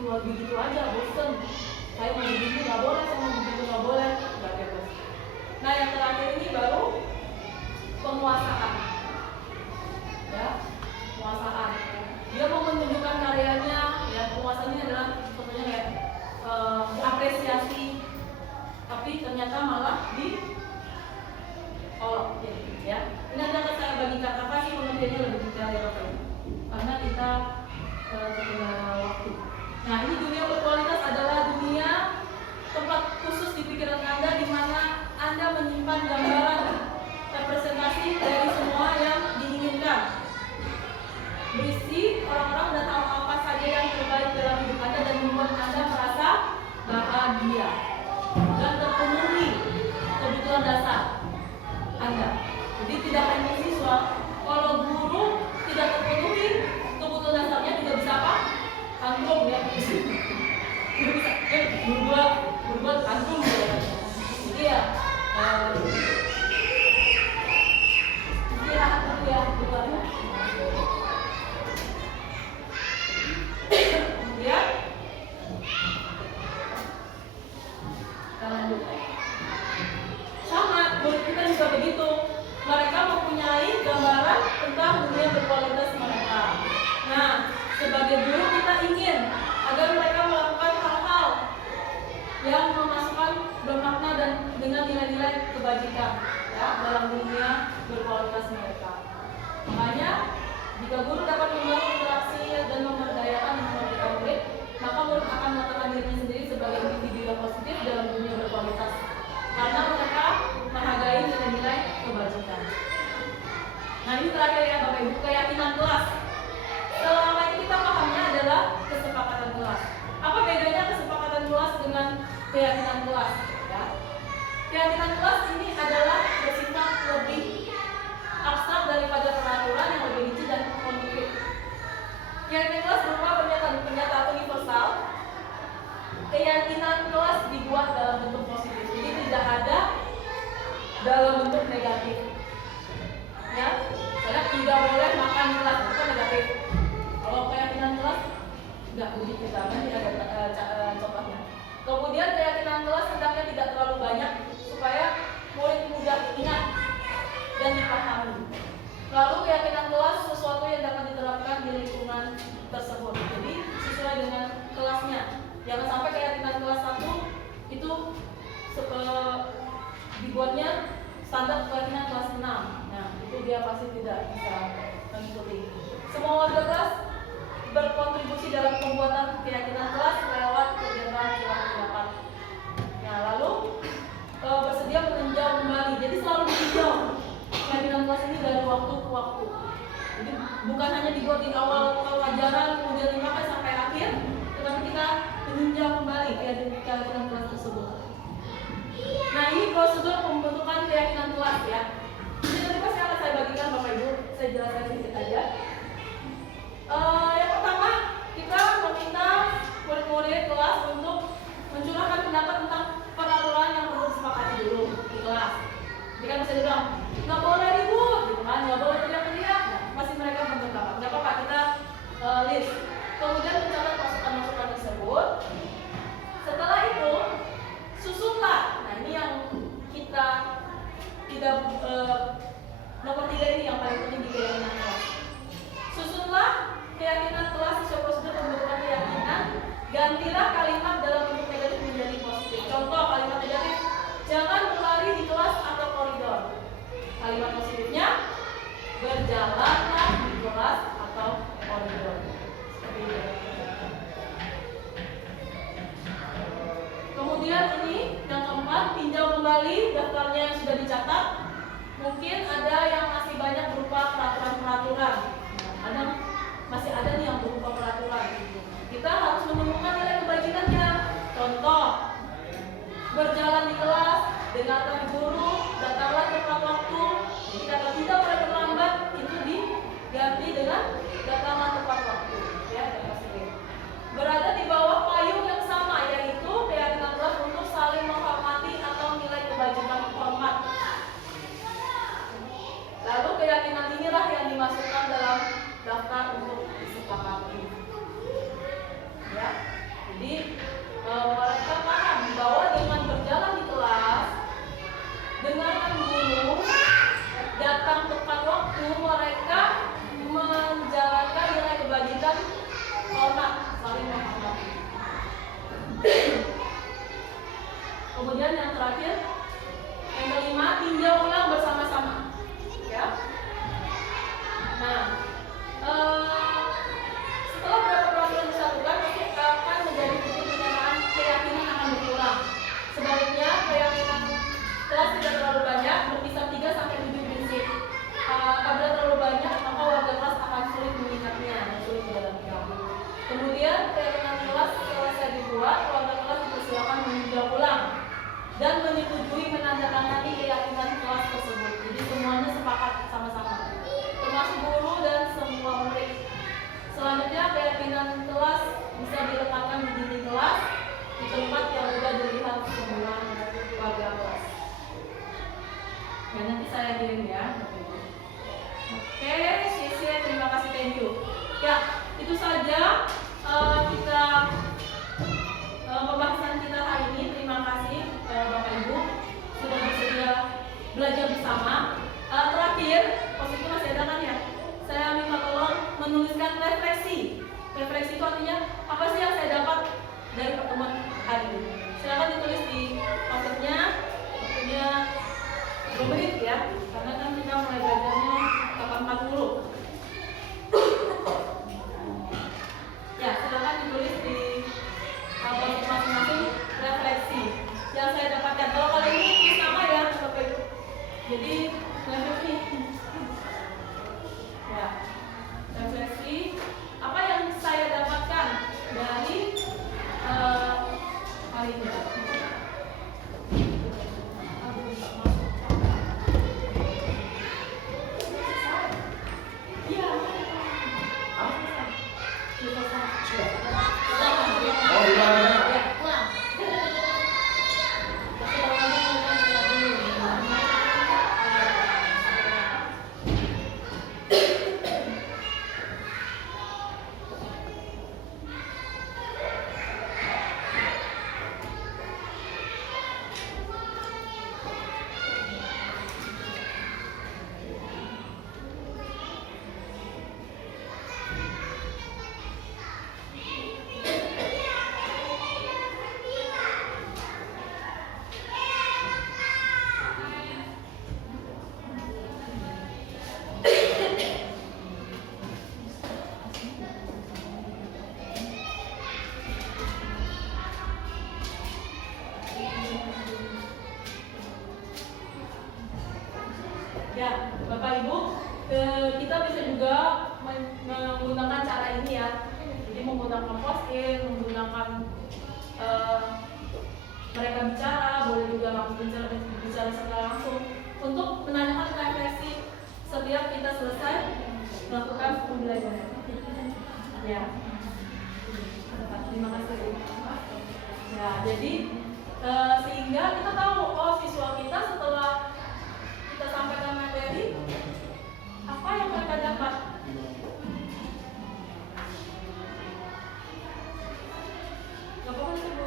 begitu aja, bosen. Saya mau begini nggak boleh, saya mau begitu nggak boleh, nggak bebas. Nah yang terakhir ini baru penguasaan, ya penguasaan. Dia mau menunjukkan karyanya, ya penguasaan ini adalah contohnya kayak apresiasi, tapi ternyata malah diolok, ya. Ini nanti akan saya bagikan apa sih pengertiannya lebih detail ya Bapak Ibu, karena kita terkendala waktu. Nah ini dunia berkualitas adalah dunia tempat khusus di pikiran Anda di mana Anda menyimpan gambaran representasi dari semua yang diinginkan. Berisi orang-orang dan apa saja yang terbaik dalam hidup Anda dan membuat Anda merasa bahagia dan terpenuhi kebutuhan dasar Anda. Jadi tidak hanya siswa, kalau guru tidak terpenuhi kebutuhan dasarnya juga bisa apa? Tanggung ya. Berbuat tanggung ya. Jadi ya istirahat dulu ya keluarnya. Kemudian kita lanjut. Sama murid kita juga begitu. Mereka mempunyai gambaran tentang dunia berkualitas mereka. Nah, sebagai guru kita ingin agar mereka melakukan hal-hal yang memasukkan bermakna dan dengan nilai-nilai kebajikan ya dalam dunia berkualitas mereka. Makanya jika guru dapat membangun interaksi dan memberdayakan dan memerdekakan murid, maka murid akan meletakkan dirinya sendiri sebagai individu yang positif dalam dunia berkualitas karena mereka menghargai nilai-nilai kebajikan. Nah ini terakhir ya Bapak Ibu, keyakinan kelas. Selama ini kita pahamnya adalah kesepakatan kelas. Apa bedanya kesepakatan kelas dengan keyakinan kelas? Ya. Keyakinan kelas ini adalah bersifat lebih abstrak daripada peraturan yang lebih rinci dan konkret. Keyakinan kelas berupa pernyataan universal. Keyakinan kelas dibuat dalam bentuk positif, jadi tidak ada dalam bentuk negatif. Ya, karena tidak boleh makan kelas itu negatif. Kalau keyakinan kelas nggak begitu kita nanti ada contohnya. Kemudian keyakinan kelas hendaknya tidak terlalu banyak supaya murid mudah ingat dan dipahami. Lalu keyakinan kelas sesuatu yang dapat diterapkan di lingkungan tersebut. Jadi sesuai dengan kelasnya. Jangan sampai keyakinan kelas 1 itu dibuatnya standar keyakinan kelas 6. Nah, itu dia pasti tidak bisa mengikuti. Semua warga kelas berkontribusi dalam pembuatan keyakinan kelas lewat kegiatan curah pendapat. Nah, lalu bersedia meninjau kembali. Jadi selalu ditinjau keyakinan kelas ini dari waktu ke waktu. Jadi bukan hanya dibuat di awal pelajaran kemudian dipakai sampai akhir, tetapi kita meninjau kembali keyakinan kelas tersebut. Nah ini prosedur pembentukan keyakinan kelas ya. Ini nanti pasti akan saya bagikan Bapak Ibu, saya jelaskan sedikit aja. Yang pertama kita meminta murid-murid kelas untuk mencurahkan pendapat tentang peraturan yang perlu disepakati dulu di kelas. Jadi kan bisa dibilang nggak boleh ribut, gitu kan, nggak boleh teriak-teriak. Nah, masih mereka berpendapat. Nggak apa-apa kita list. Kemudian mencatat masukan-masukan tersebut. Setelah itu susunlah. Nah ini yang kita tidak nomor 3 ini yang paling penting di keyakinan kelas. Susunlah keyakinan kelas sesuai prosedur pembentukan keyakinan. Gantilah kalimat dalam bentuk negatif menjadi positif. Contoh kalimat negatif, jangan berlari di kelas atau koridor. Kalimat positifnya, berjalanlah di kelas atau koridor. Seperti itu. Kemudian ini yang keempat, tinjau kembali daftarnya yang sudah dicatat. Mungkin ada yang masih banyak berupa peraturan-peraturan. Masih ada nih yang berupa peraturan. Kita harus menemukan nilai kebajikannya. Contoh, berjalan di kelas, dengarkan guru, datanglah tepat waktu. Jika tidak boleh terlambat, itu diganti dengan datanglah tepat waktu. Ya, berada di bawah payung yang sama, yaitu keyakinan kelas untuk saling menghormati atau nilai kebajikan hormat. Lalu keyakinan inilah yang dimasukkan dalam daftar untuk disepakati. Ya. Jadi mereka paham bahwa dengan berjalan di kelas, dengan guru datang tepat waktu, mereka menjalankan nilai kebajikan hormat, saling menghormati. Kemudian yang terakhir, yang kelima, tinjau ulang bersama-sama. Ya. Nah, setelah beberapa peraturan disatukan, pasti akan menjadi bukti kenyataan keyakinan akan berkurang. Sebaliknya, keyakinan kelas tidak terlalu banyak, berkisar 3 sampai 7 prinsip. Apabila terlalu banyak, maka warga kelas akan sulit mengingatnya dan sulit menjalannya. Kemudian, keyakinan kelas selesai dibuat, warga kelas dipersilakan meninjau ulang dan menyetujui menandatangani keyakinan kelas tersebut. Jadi semuanya sepakat sama-sama, termasuk guru dan semua murid. Selanjutnya, keyakinan kelas bisa diletakkan di dinding kelas, di tempat yang mudah dilihat semua warga kelas. Ya, nanti saya kirim ya. Oke, Sisi, terima kasih, thank you. Ya, itu saja kita pembahasan kita hari ini. Terima kasih Bapak Ibu sudah bersedia belajar bersama. Terakhir, posisi masih ada kan ya? Saya minta tolong menuliskan refleksi. Refleksi itu artinya apa sih yang saya dapat dari pertemuan hari ini? Silakan ditulis di papernya. Waktunya 2 menit ya, karena kan kita mulai belajarnya 8.40. Ya, silakan ditulis di masing-masing refleksi yang saya dapatkan. Kalau kali ini sama ya, Bapak Ibu. Jadi refleksi. Ya, refleksi. Apa yang saya dapatkan dari hari ini? Iya. Oh, iya. Ya, Bapak Ibu, kita bisa juga menggunakan cara ini ya. Jadi menggunakan post-it, menggunakan mereka bicara, boleh juga langsung bicara secara langsung untuk menanyakan refleksi setiap kita selesai melakukan pembelajaran. Ya, terima kasih. Ya, jadi sehingga kita tahu, oh siswa kita setelah kita sampaikan materi, apa yang mereka dapat. Gak apa-apa sih Bu.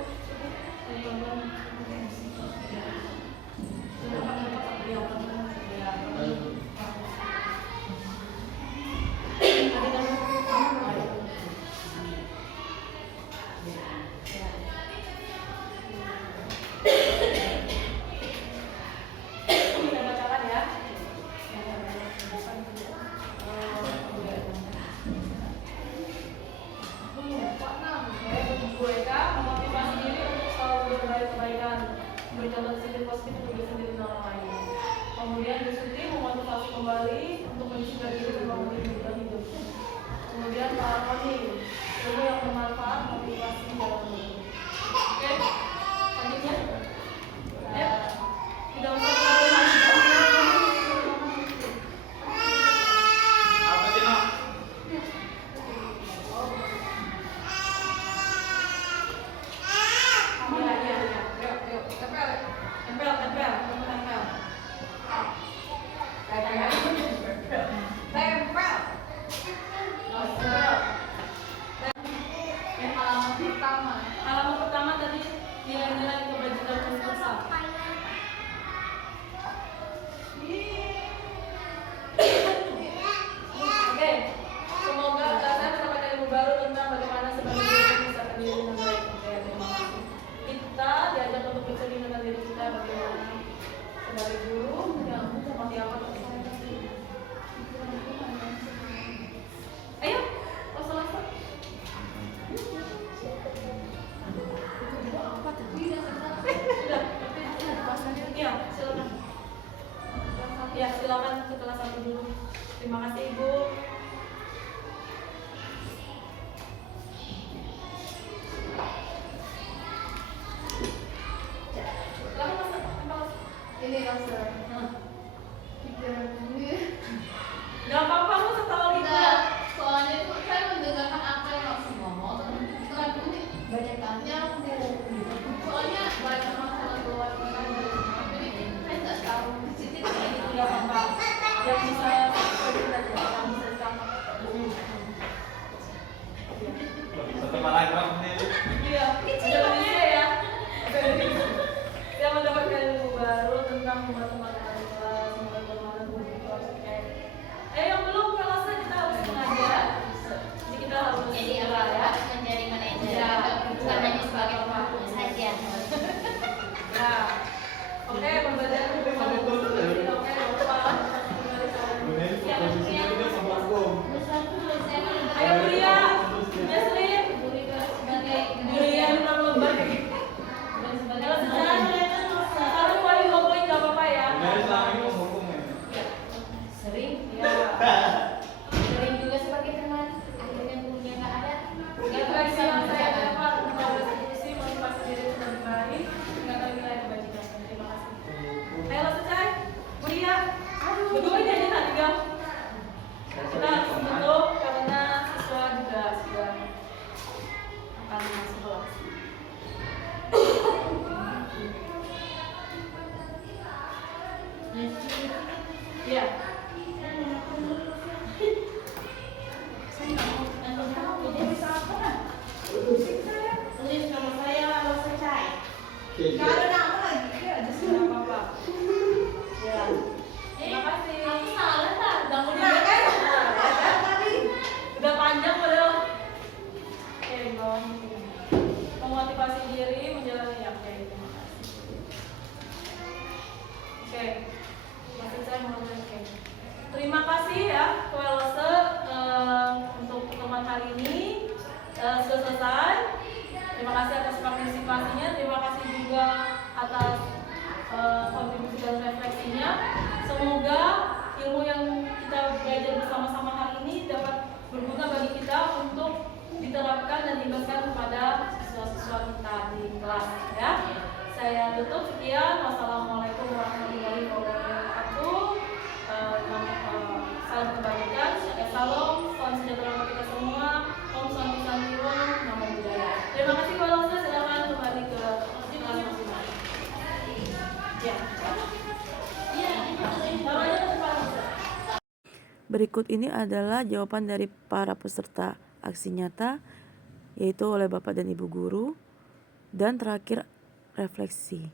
Bercontoh sendiri positif untuk diri sendiri dan orang lain. Kemudian disuruh memotivasi kembali untuk mencintai diri dan memiliki hidup. Kemudian harmoni, ilmu yang bermanfaat, motivasi dalam hidup. Oke, selanjutnya, ya, tidak usah terlalu lagi. Apa sih, Nok? Yang halaman pertama. nilai-nilai kebajikan universal. Oke, semoga saya mendapatkan ilmu baru tentang bagaimana sebagai guru bisa berdiri dengan baik. Oke, terima kasih. Kita diajak untuk bercerita dengan diri kita bagaimana sebagai guru yang seperti apa pesan kasih. Ayo, langsung. Iya, silakan. Ya, silakan setelah satu dulu. Terima kasih Ibu. Silakan masuk. Ini langsung. Nah, Pikiran dulu ya. nggak apa-apa lu setahu kita. Enggak, soalnya itu saya mendengarkan apa yang langsung ngomong, setelah itu banyak tanya aku soalnya banyak masalah keluar jadi saya nggak tahu di sini kayak gitu Nggak apa-apa. Yang bisa yang bisa ditangkap. Satu paragraf nih. Iya, ada bisa ya. Saya mendapatkan ilmu baru tentang matematika, semoga bermanfaat buat kita. Yang belum kelasnya kita harus mengajar. Jadi kita harus jadi apa ya menjadi manajer Ya. bukan hanya sebagai pemangku saja. Ya. Oke, pembelajaran oke, lupa. Siapa Posisinya yang dia sama aku. Ayo Buria, Jesslyn, sebagai Buria 6 lembar. Kalau sekarang sekarang boleh ngomongin nggak apa-apa ya. Dari selama ini mau hukum ya. sering Ya. sering juga sebagai teman akhirnya gurunya nggak ada Refleksi yang saya dapat tentang restitusi motivasi diri itu lebih baik dengan nilai kebajikan. Terima kasih. Ayo selesai. Buria, berdua ini aja tadi Gam. Kita harus tutup karena siswa juga sudah akan masuk kelas. Iya. tulis nama saya lalu selesai Nggak ada nama lagi, ya just nggak apa-apa. Ya. Terima kasih. aku salah tak bangun Nah, kan? Udah panjang padahal. Oke, Bang. Memotivasi diri menjalani ya. Oke, terima kasih. Oke. Masih saya mau oke. Terima kasih ya Kuelose untuk pertemuan hari ini sudah selesai. Terima kasih atas partisipasinya. Terima kasih juga atas kontribusi dan refleksinya. Semoga ilmu yang kita belajar bersama-sama hari ini dapat berguna bagi kita untuk diterapkan dan diberikan kepada siswa-siswa kita di kelas ya. Saya tutup sekian. Wassalamualaikum warahmatullahi wabarakatuh. Salam kebajikan, salam sejahtera untuk kita semua. Om Santi Santi Om, Namo Buddhaya. Terima kasih kalau saya silakan kembali ke kelas masing-masing. Ya. Taruh aja ke depan. Berikut ini adalah jawaban dari para peserta aksi nyata, yaitu oleh Bapak dan Ibu guru, dan terakhir refleksi.